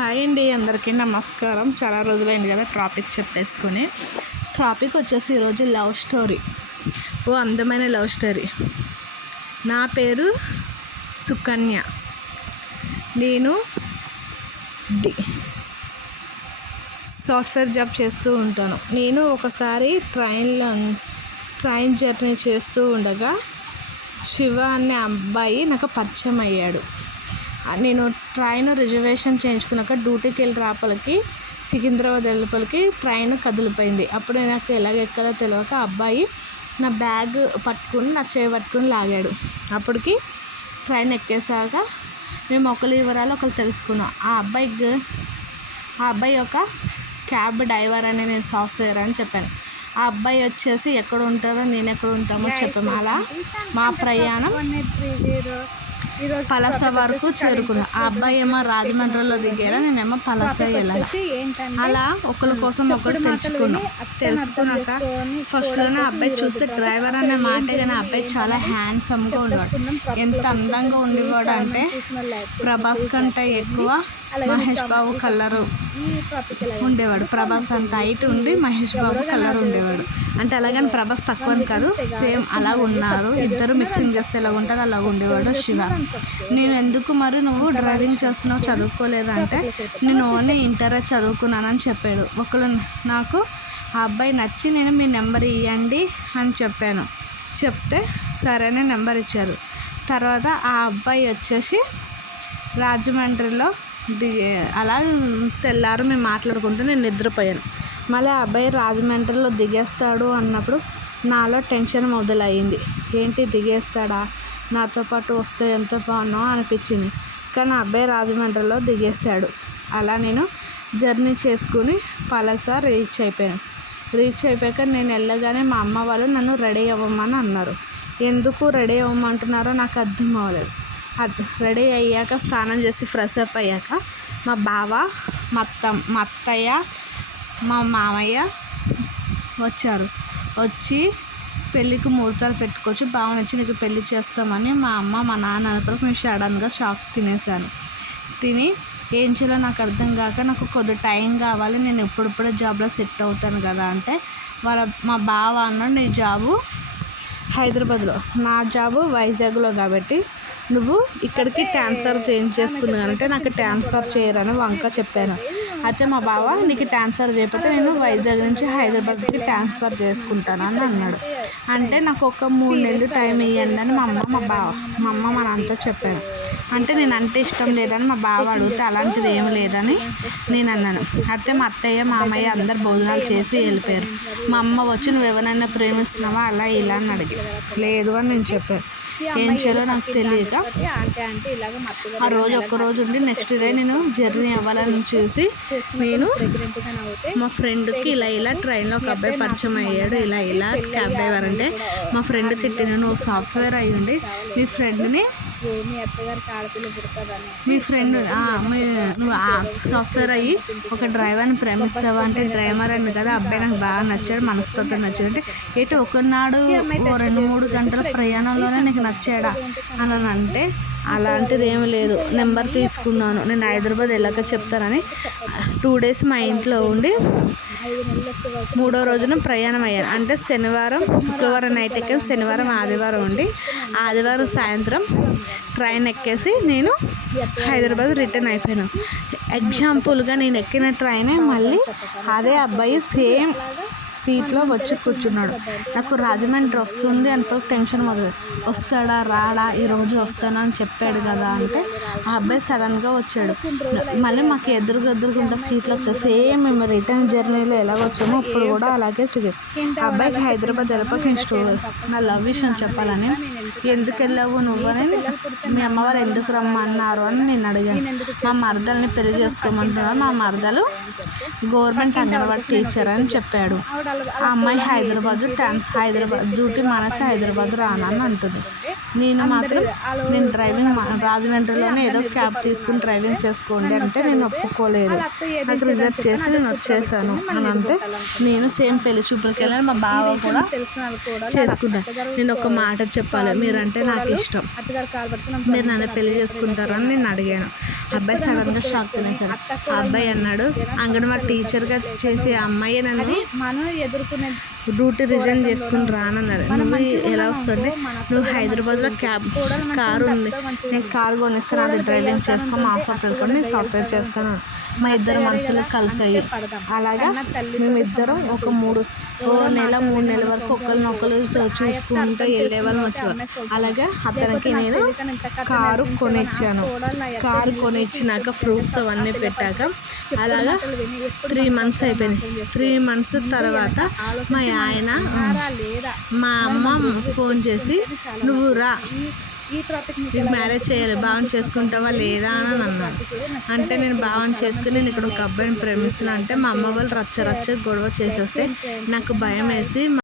Hi అండి అందరికీ నమస్కారం. చాలా రోజులైంది కదా టాపిక్ చెప్పేసుకొని. టాపిక్ వచ్చేసి ఈరోజు లవ్ స్టోరీ. ఓ అందమైన లవ్ స్టోరీ. నా పేరు సుకన్య. నేను డి సాఫ్ట్వేర్ జాబ్ చేస్తూ ఉంటాను. నేను ఒకసారి ట్రైన్లో ట్రైన్ జర్నీ చేస్తూ ఉండగా శివ అనే అబ్బాయి నాకు పరిచయం అయ్యాడు. నేను ట్రైన్ రిజర్వేషన్ చేయించుకున్నాక డ్యూటీకి వెళ్ళి రాపలకి సికింద్రాబాద్ వెళ్ళపలకి ట్రైన్ కదిలిపోయింది. అప్పుడు నాకు ఎలాగ ఎక్కాలో తెలియక అబ్బాయి నా బ్యాగ్ పట్టుకుని నా చేయి పట్టుకుని లాగాడు. అప్పటికి ట్రైన్ ఎక్కేసాక మేము ఒకరి వివరాలు ఒకరు తెలుసుకున్నాం. ఆ అబ్బాయికి ఆ అబ్బాయి ఒక క్యాబ్ డ్రైవర్ అని నేను సాఫ్ట్వేర్ అని చెప్పాను. ఆ అబ్బాయి వచ్చేసి ఎక్కడ ఉంటారో నేను ఎక్కడ ఉంటామో చెప్పాము. అలా మా ప్రయాణం పలస వరకు చేరుకున్నా. ఆ అబ్బాయి ఏమో రాజమండ్రిలో దిగారా? నేనేమో పలస వెళ్ళాను అలా ఒకరి కోసం ఒకరు తెలుసుకున్నాం తెలుసుకున్నాక ఫస్ట్లోనే అబ్బాయి చూస్తే డ్రైవర్ అనే మాటే కానీ అబ్బాయి చాలా హ్యాండ్సమ్గా ఉండేవాడు ఎంత అందంగా ఉండేవాడు అంటే ప్రభాస్ కంటే ఎక్కువ మహేష్ బాబు కలరు ఉండేవాడు. ప్రభాస్ అంత హైట్ ఉండి మహేష్ బాబు కలర్ ఉండేవాడు. అంటే అలాగని ప్రభాస్ తక్కువ కాదు. సేమ్ అలా ఉన్నారు. ఇద్దరు మిక్సింగ్ చేస్తే ఎలా ఉంటారు అలా ఉండేవాడు శివ. నేను ఎందుకు మరి నువ్వు డ్రైవింగ్ చేస్తున్నావు చదువుకోలేదంటే నేను ఓన్లీ ఇంటరే చదువుకున్నానని చెప్పాడు. ఒకరు నాకు ఆ అబ్బాయి నచ్చి నేను మీ నెంబర్ ఇవ్వండి అని చెప్పాను. చెప్తే సరేనే నెంబర్ ఇచ్చారు. తర్వాత ఆ అబ్బాయి వచ్చేసి రాజమండ్రిలో దిగి అలా తెల్లారు మేము మాట్లాడుకుంటూ నేను నిద్రపోయాను. మళ్ళీ ఆ అబ్బాయి రాజమండ్రిలో దిగేస్తాడు అన్నప్పుడు నాలో టెన్షన్ మొదలయ్యింది. ఏంటి దిగేస్తాడా? నాతో పాటు వస్తే ఎంతో బాగున్నావు అనిపించింది. కానీ అబ్బాయి రాజమండ్రిలో దిగేశాడు. అలా నేను జర్నీ చేసుకుని పలాస రీచ్ అయిపోయాను. రీచ్ అయిపోయాక నేను వెళ్ళగానే మా అమ్మ వాళ్ళు నన్ను రెడీ అవ్వమని అన్నారు. ఎందుకు రెడీ అవ్వమంటున్నారో నాకు అర్థం అవ్వలేదు. అది రెడీ అయ్యాక స్నానం చేసి ఫ్రెష్ అప్ అయ్యాక మా బావ మా మా అత్తయ్య మా మామయ్య వచ్చారు. వచ్చి పెళ్ళికి ముహూర్తాలు పెట్టుకోవచ్చు. బాగా నచ్చి నీకు పెళ్ళి చేస్తామని మా అమ్మ మా నాన్న అన్నప్పుడు నేను సడన్గా షాక్ తినేసాను తిని ఏం చేయాలో నాకు అర్థం కాక నాకు కొద్ది టైం కావాలి. నేను ఎప్పుడప్పుడు జాబ్లో సెట్ అవుతాను కదా అంటే వాళ్ళ మా బావ అన్నాడు నీ జాబు హైదరాబాద్లో నా జాబు వైజాగ్లో కాబట్టి నువ్వు ఇక్కడికి ట్రాన్స్ఫర్ చేంజ్ చేసుకున్నానంటే నాకు ట్రాన్స్ఫర్ చేయరని వంక చెప్పాను. అయితే మా బావ నీకు ట్రాన్స్ఫర్ చేయకపోతే నేను వైజాగ్ నుంచి హైదరాబాద్కి ట్రాన్స్ఫర్ చేసుకుంటాను అని అన్నాడు. అంటే నాకు ఒక మూడు నెలలు టైం ఇవ్వండి అని మా అమ్మ మా బావ మా అమ్మ మా నాన్నతో చెప్పాను అంటే నేను అంటే ఇష్టం లేదని మా బావ అడిగితే అలాంటిది ఏం లేదని నేను అన్నాను. అయితే మా అత్తయ్య మామయ్య అందరు భోజనాలు చేసి వెళ్ళిపోయారు. మా అమ్మ వచ్చి నువ్వు ఎవరైనా ప్రేమిస్తున్నావా? అలా ఇలా అని అడిగి లేదు అని నేను చెప్పాను. ఏం చేయాలో నాకు తెలియక ఆ రోజు ఒక్క రోజు ఉండి నెక్స్ట్ డే నేను జర్నీ అవ్వాలని చూసి నేను మా ఫ్రెండ్కి ఇలా ఇలా ట్రైన్లో ఒక అబ్బాయి పరిచయం అయ్యాడు ఇలా ఇలా క్యాబ్ డ్రైవర్ అంటే మా ఫ్రెండ్ తిట్టిన నువ్వు సాఫ్ట్వేర్ అయ్యి ఉండి మీ ఫ్రెండ్ని మీ అత్తగారికి ఆడపిల్ల పుడతాదని మీ ఫ్రెండ్ నువ్వు సాఫ్ట్వేర్ అయ్యి ఒక డ్రైవర్ని ప్రేమిస్తావా అంటే డ్రైవర్ అని కదా అబ్బాయి నాకు బాగా నచ్చాడు మనస్తత్వం నచ్చాడు. అంటే ఎటు ఒకనాడు రెండు మూడు గంటల ప్రయాణంలోనే నీకు నచ్చాడా? అని అని అంటే అలాంటిది ఏమి లేదు. నెంబర్ తీసుకున్నాను. నేను హైదరాబాద్ వెళ్ళాక చెప్తానని. టూ డేస్ మా ఇంట్లో ఉండి మూడో రోజున ప్రయాణం అయ్యాను అంటే శనివారం శుక్రవారం నైట్ ఎక్కాను శనివారం ఆదివారం ఉండి ఆదివారం సాయంత్రం ట్రైన్ ఎక్కేసి నేను హైదరాబాద్ రిటర్న్ అయిపోయాను. ఎగ్జాంపుల్గా నేను ఎక్కిన ట్రైనే మళ్ళీ అదే అబ్బాయి సేమ్ సీట్లో వచ్చి కూర్చున్నాడు. నాకు రాజమండ్రి వస్తుంది అనుకో టెన్షన్ మొదలు వస్తాడా రాడా ఈరోజు వస్తానని అని చెప్పాడు కదా అంటే ఆ అబ్బాయి సడన్గా వచ్చాడు. మళ్ళీ మాకు ఎదురుగా ఎదురుకుంటా సీట్లు వచ్చాయి సేమ్ మేము రిటర్న్ జర్నీలో ఎలా వచ్చామో ఇప్పుడు కూడా అలాగే చూడు ఆ అబ్బాయికి హైదరాబాద్ వెళ్ళిపోక నేను నా లవ్ విషయం చెప్పాలని ఎందుకు వెళ్ళావు నువ్వని మీ అమ్మవారు ఎందుకు రమ్మన్నారు అని నేను అడిగాను. మా మరదల్ని పెళ్ళి చేసుకోమంటున్నాను మా మరదలు గవర్నమెంట్ అంగన్వాడీ టీచర్ అని చెప్పాడు. ఆ అమ్మాయి హైదరాబాద్ టెన్త్ హైదరాబాద్ డ్యూటీ మానేసి హైదరాబాద్ రానని అంటుంది. నేను మాత్రం నేను డ్రైవింగ్ మా- రాజమండ్రిలోనే ఏదో క్యాబ్ తీసుకుని డ్రైవింగ్ చేసుకోండి అంటే నేను ఒప్పుకోలేదు. నాకు రిజర్వ్ చేసి నేను వచ్చేసాను అని అంటే నేను సేమ్ పెళ్ళి చూపులకి వెళ్ళాను మా బావ కూడా తెలిసిన నేను ఒక మాట చెప్పాలి మీరంటే నాకు ఇష్టం. మీరు నన్ను పెళ్ళి చేసుకుంటారని నేను అడిగాను. అబ్బాయి సడన్గా షాక్ తినేశాడు. ఆ అబ్బాయి అన్నాడు అంగన్వాడీ టీచర్గా చేసే ఆ అమ్మాయి నన్ను మనం ఎదుర్కొనే డ్యూటీ రిజైన్ చేసుకుని రానన్నారు. నువ్వు ఎలా వస్తుంటే నువ్వు హైదరాబాద్లో క్యాబ్ కారు ఉంది. నేను కారు కొనిస్తాను అది డ్రైవింగ్ చేసుకో మా సాఫ్ట్వేర్ కూడా నేను సాఫ్ట్వేర్ చేస్తాను. మా ఇద్దరు మనుషులు కలిసాయి. అలాగా మేమిద్దరం ఒక మూడు ఓ నెల మూడు నెలల వరకు ఒకరినొకరు చూసుకుంటూ వెళ్ళే వాళ్ళం వచ్చేవారు అలాగే అతనికి నేను కారు కొనిచ్చాను. కారు కొనిచ్చినాక ఫ్రూట్స్ అవన్నీ పెట్టాక అలాగా త్రీ మంత్స్ అయిపోయింది. త్రీ మంత్స్ తర్వాత మా ఆయన మా అమ్మ ఫోన్ చేసి నువ్వు రా నీకు మ్యారేజ్ చేయాలి భావం చేసుకుంటావా లేదా అని అన్నాడు అంటే నేను భావం చేసుకుని నేను ఇక్కడ ఒక అబ్బాయిని ప్రేమిస్తున్నా అంటే మా అమ్మ వాళ్ళు రచ్చ రచ్చ గొడవ చేసేస్తే నాకు భయం వేసి